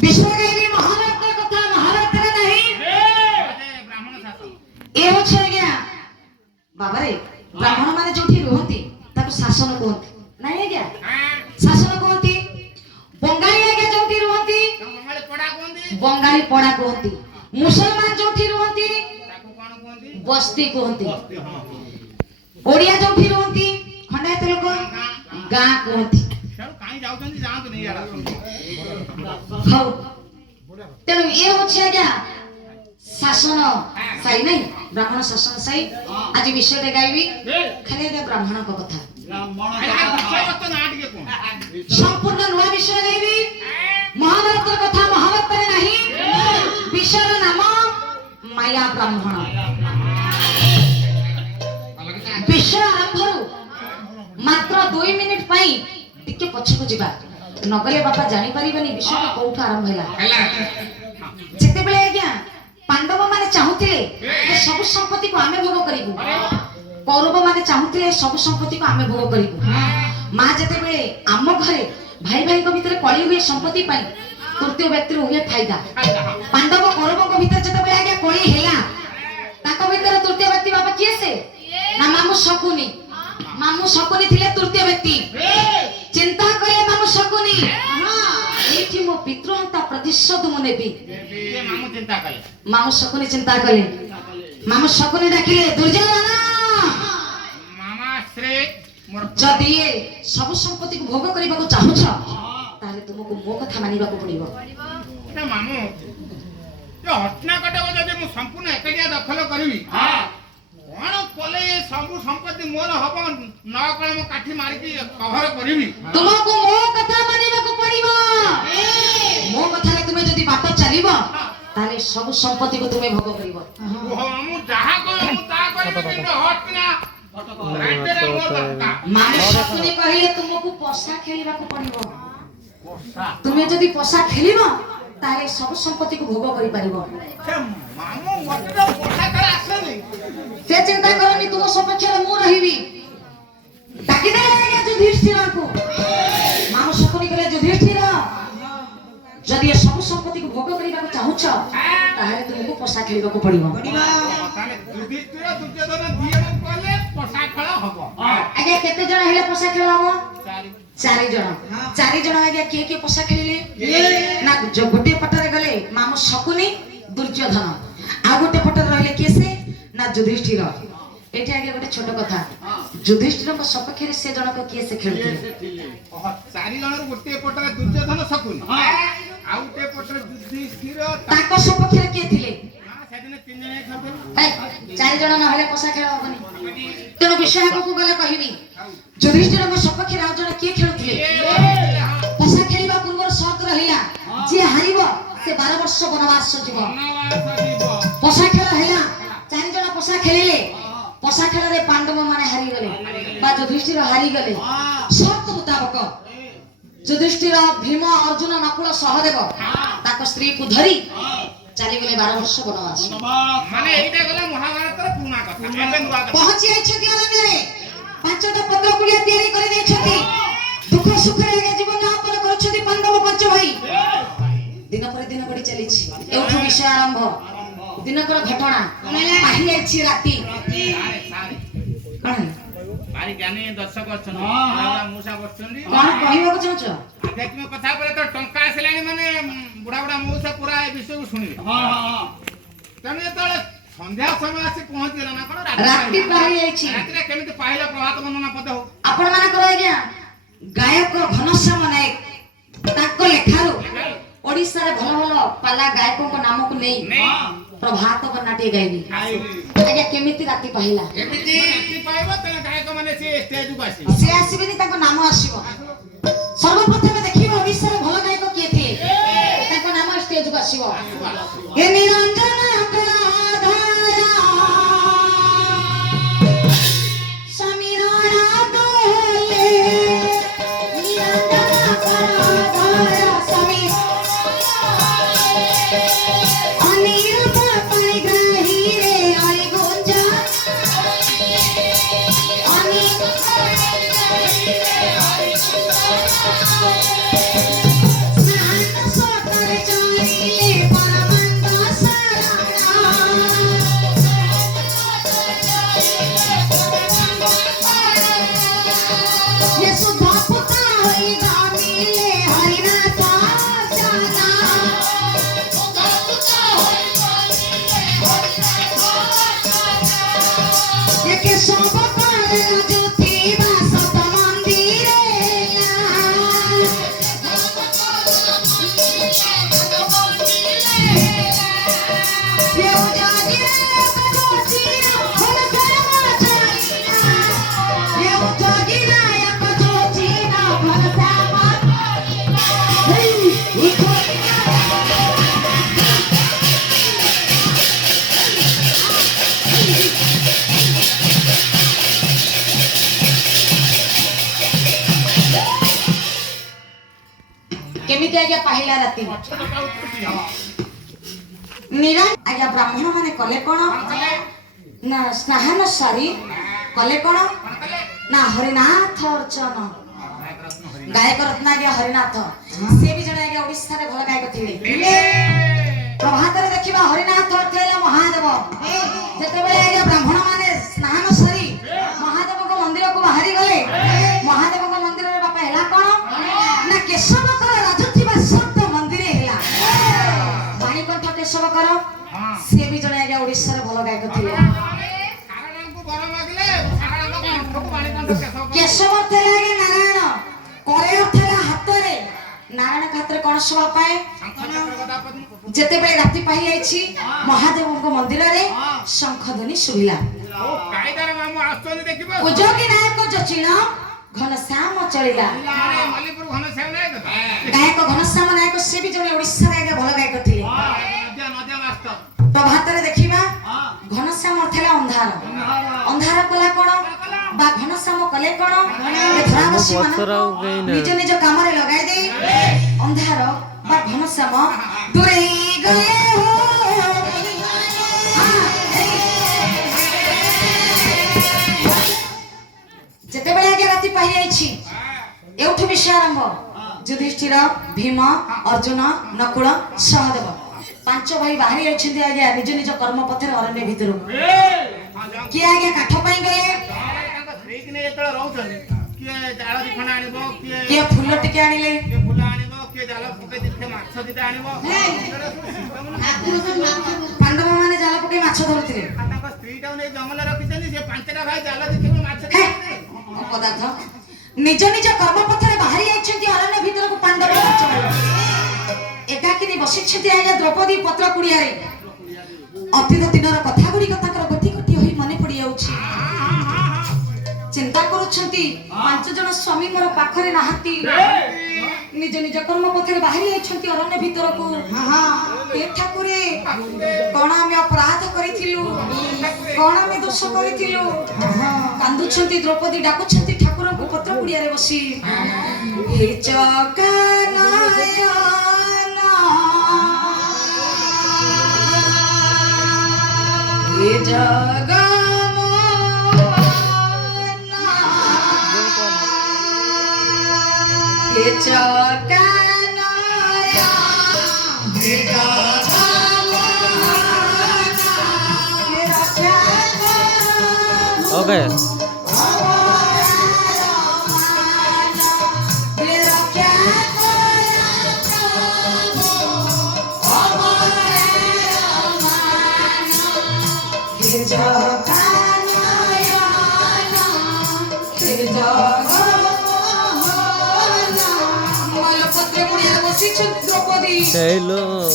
विश्वदेवी महाभारत कथा महाभारत नहीं ब्राह्मण शासन ए होछे आज्ञा बाबा रे ब्राह्मण माने जोठी रहंती ताको शासन कहंती नहीं आज्ञा शासन कहंती बंगाली आज्ञा जोठी रहंती बंगाली पड़ा कहंती मुसलमान जोठी रहंती ताको कोन कहंती बस्ती कहंती बस्ती हां ओडिया जोठी रहंती खंडायत लोक गां कहंती सब काई जाउछन्ती जानत नहीं यार हौ तेनु ए होछे आज्ञा शासन साई नहीं ब्राह्मण शासन साई आज विषय गाइबी खाली दे ब्राह्मण को कथा तो ना टिके कोन संपूर्ण नया विषय गाइबी महाभारत कथा महाभारत रे नहीं विषय नाम माया ब्राह्मण विषय आरंभ मात्र 2 मिनिट पई टिके पछको जिबा नगले बापा जानि परिबनी विषय कोठा आरंभ हैला जेते बेले आज्ञा पांडव माने चाहुथिले ए सब संपत्ति को आमे भोग करिबु कौरव माने चाहुथिले सब संपत्ति को आमे भोग करिबु मां जेते बेले आम घरे भाई भाई को भीतर कଳି हुए संपत्ति पाई तृतीय व्यक्ति हुए फायदा पांडव कौरव को भीतर जेते बेले आज्ञा कଳି हैला ताको भीतर तृतीय व्यक्ति बापा किए से ना मामू शकुनी थिले तृतीय व्यक्ति चिंता करे मामू शकुनी एठी मो पितृहंता प्रतिशोध मु नेबी ये मामू चिंता कले मामू शकुनी चिंता कले मामू शकुनी डाकिले दुर्योधन मामा श्री मोर जदि ये सब संपत्ति को भोग करबा को चाहू छ ताले तुमको मो कथा मानिबा को पड़िबो ए मामू ये हटना कटे जदि मु संपूर्ण एकडिया दखल करबी हां कोन कोले सब संपत्ति मोर हबो न कळे मु काठी मारी की कवर करबी तुमको मो कथा मानिबा को पड़िबो मो कथा रे तुमे जदि बाट चलिबो ताले सब संपत्ति को तुमे भोग करबो मु जहा को मु ता करबी किंतु हटना राइटेरा मोर दरकार मामू शकुनी कहिले तुमको पसा खेलिबा को पड़िबो तुमे जदि पसा खेलिबो ताले सब संपत्ति को भोग करि परिबो मामू मते तो पोठा कर आसनी से चिंता करनी तुम सपक्ष रे मु रहिबी ताकि दे युधिष्ठिर को मामू शकुनी कहले युधिष्ठिर जदि सब संपत्ति को भोग करिबा को चाहू छ ताहे तुमको पसा खेलिबा को पड़िबो ताले युधिष्ठिर दुर्योधन दिए कहले पोठा खेल हबो आगे केते जण हेले पसा खेल हबो चारि चारि जण आगे के पसा खेलिले ना जो गोटे पटरे गले मामू शकुनी दुर्योधन आ गोटे पटरे रहले केसे ना युधिष्ठिर एठी आगे गोटे छोट कथा युधिष्ठिर को सपक्ष रे से जण को केसे खेलथिले चारि जण गोटे पटरे दुर्योधन शकुनी आ गोटे पटरे युधिष्ठिर ताको सपक्ष रे के थिले सेदिन 3 जण खेलथिले ए चारि जण न हेले पसा खेल हबनी तेनो विषय को गले कहिबी युधिष्ठिर को सपक्ष रे आ जण के खेलथिले पसा खेलिबा पूर्व शर्त रहिला जे हारिबो से 12 वर्ष वनवास जीव पसा खेल हैला चारि जण पसा खेलिले पसा खेल रे पांडव माने हारि गले बा युधिष्ठिर हारि गले शर्त मुताबिक युधिष्ठिर भीम अर्जुन नकुल सहदेव ताको स्त्री को धरी चली गले 12 वर्ष वनवास माने एटा गला महाभारत रे पुना कथा एबे नुवा कथा पहुंची आछथि अरण्य पांचटा पत्र कुलिया तयारी करि दैछथि दुख सुख रे जीवन यापन करछथि पांडव पांच भाई दिन पर दिन बड़ी चली एठू विषय आरंभ दिनकर घटना पाहि आछि राती सारे कौन भारी ज्ञानी दर्शक अछन दादा मूसा बसचंदी कौन कहबा को चाहछ आध्यात्मिक कथा पर तो टंका आसलानी माने बुढ़ा बुढ़ा मूसा पूरा ए विषय को सुनिले हां हां तने तळे संध्या समय आसी पहुंच गेला ना कोन राती पाहि आछि राती केमिति पाहिला प्रभात वर्णना पद हो आपण मानकर आज्ञा गायक घनश्याम नायक ताको लेखारो ओडिसा रे भल भल पाला गायकों को नाम को नहीं प्रभात नाट्य गाइबी आज्ञा केमिति राती पाहिला केमिति राती पाइबो तने गायक माने से स्टेज को आसी से आसीबेनी ताको नाम आसीबो सर्वप्रथम देखिबो ओडिसा रे भल गायक के थे ताको नाम स्टेज को आसीबो हे निरंजन कलाधारा समीरणा दोले निरंजन कलाधारा समी अनिल परिग्रही रे आई गुंजा अनिल परिग्रही रे आई गुंजा ନିରା ଆଜ୍ଞା ବ୍ରାହ୍ମଣ ମାନେ କଲେ କଣ ନା ସ୍ନାନ ସାରି କଲେ କଣ ନା ହରିନାଥ ଅର୍ଚ୍ଚନ ଗାୟକ ରତ୍ନ ଆଜ୍ଞା ହରିନାଥ ସେ ବି ଜଣେ ଆଜ୍ଞା ଓଡ଼ିଶାରେ ଭଲ ଗାୟକ ଥିଲେ ପ୍ରଭାତରେ ଦେଖିବା ହରିନାଥ ଅର୍ଥ ହେଲା ମହାଦେବ ଯେତେବେଳେ ଆଜ୍ଞା ବ୍ରାହ୍ମଣ ମାନେ ସ୍ନାନ ସାରି ମହାଦେବଙ୍କ ମନ୍ଦିରକୁ ବାହାରି ଗଲେ ମହାଦେବଙ୍କ ମନ୍ଦିରରେ ବାପା ହେଲା କଣ ନା କେଶବଙ୍କର ରାଜୁଥିବା ସତ ମନ୍ଦିର ହେଲା ବାଣୀକଣ୍ଠ କେଶବକର ସିଏ ବି ଜଣେ ଆଜ୍ଞା ଓଡ଼ିଶାରେ ଭଲ ଗାୟକ ଥିଲେ କେଶବ ଥିଲା ଆଜ୍ଞା ନାରାୟଣ କରେଳ ଥିଲା ହାତରେ ନାରାୟଣଙ୍କ ହାତରେ କଣ ଶୋଭା ପାଏ ଯେତେବେଳେ ରାତି ପାହି ଯାଇଛି ମହାଦେବଙ୍କ ମନ୍ଦିରରେ ଶଙ୍ଖଧ୍ୱନି ଶୁଭିଲା ପୂଜକି ନାୟକ ଜଚିଣ ଘନଶ୍ୟାମ ଚଳିଲା ଗାୟକ ଘନଶ୍ୟାମ ନାୟକ ସେ ବି ଜଣେ ଓଡ଼ିଶାରେ ଆଜ୍ଞା ଭଲ ଗାୟକ ଥିଲେ ପ୍ରଭାତରେ ଦେଖିବା ଘନଶ୍ୟାମ ଥିଲା ଅନ୍ଧାର ଅନ୍ଧାର କଲା କଣ ବା ଘନଶ୍ୟାମ କଲେ କଣ ଧରାବାସୀ ମାନଙ୍କୁ ନିଜ ନିଜ କାମରେ ଲଗାଇ ଦେଇ ଅନ୍ଧାର ବା ଘନଶ୍ୟାମ ଦୂରେଇ ଗଲେ ଯେତେବେଳେ ଆଜ୍ଞା ରାତି ପାହି ଯାଇଛି ଏଉଠୁ ବିଷୟ ଆରମ୍ଭ ଯୁଧିଷ୍ଠିର ଭୀମ ଅର୍ଜୁନ ନକୁଳ ସହଦେବ ପାଞ୍ଚ ଭାଇ ବାହାରି ଯାଇଛନ୍ତି ଆଜ୍ଞା ନିଜ ନିଜ କର୍ମ ପଥରେ ଅରଣ୍ୟ ଭିତରକୁ କିଏ ଆଜ୍ଞା କାଠ ପାଇଁ ଗଲେ କିଏ ଫୁଲ ଟିକେ ଆଣିଲେ ପାଣ୍ଡବ ମାନେ ଜାଲ ପକେଇ ମାଛ ଧରୁଥିଲେ ପଦାର୍ଥ ନିଜ ନିଜ କର୍ମ ପଥରେ ବାହାରି ଯାଇଛନ୍ତି ଅରଣ୍ୟ ଭିତରକୁ ପାଣ୍ଡବ ଏକାକିନି ବସିଛନ୍ତି ଆଜ୍ଞା ଦ୍ରୌପଦୀ ପତ୍ର କୁଡ଼ିଆରେ ଅତୀତ ଦିନର କଥା ଗୁଡ଼ିକ ତାଙ୍କର ଗୋଟି ଗୋଟି ହୋଇ ମନେ ପଡି ଯାଉଛି ଚିନ୍ତା କରୁଛନ୍ତି ପାଞ୍ଚ ଜଣ ସ୍ୱାମୀ ମୋର ପାଖରେ ନାହାନ୍ତି ନିଜ ନିଜ କର୍ମ ପଥରେ ବାହାରି ଯାଇଛନ୍ତି ଅରଣ୍ୟ ଭିତରକୁ ଏ ଠାକୁରେ କଣ ଆମେ ଅପରାଧ କରିଥିଲୁ କଣ ଆମେ ଦୋଷ କରିଥିଲୁ କାନ୍ଦୁଛନ୍ତି ଦ୍ରୌପଦୀ ଡାକୁଛନ୍ତି ଠାକୁରଙ୍କୁ ପତ୍ର କୁଡ଼ିଆରେ ବସି ହେ ଏ Okay. Hello,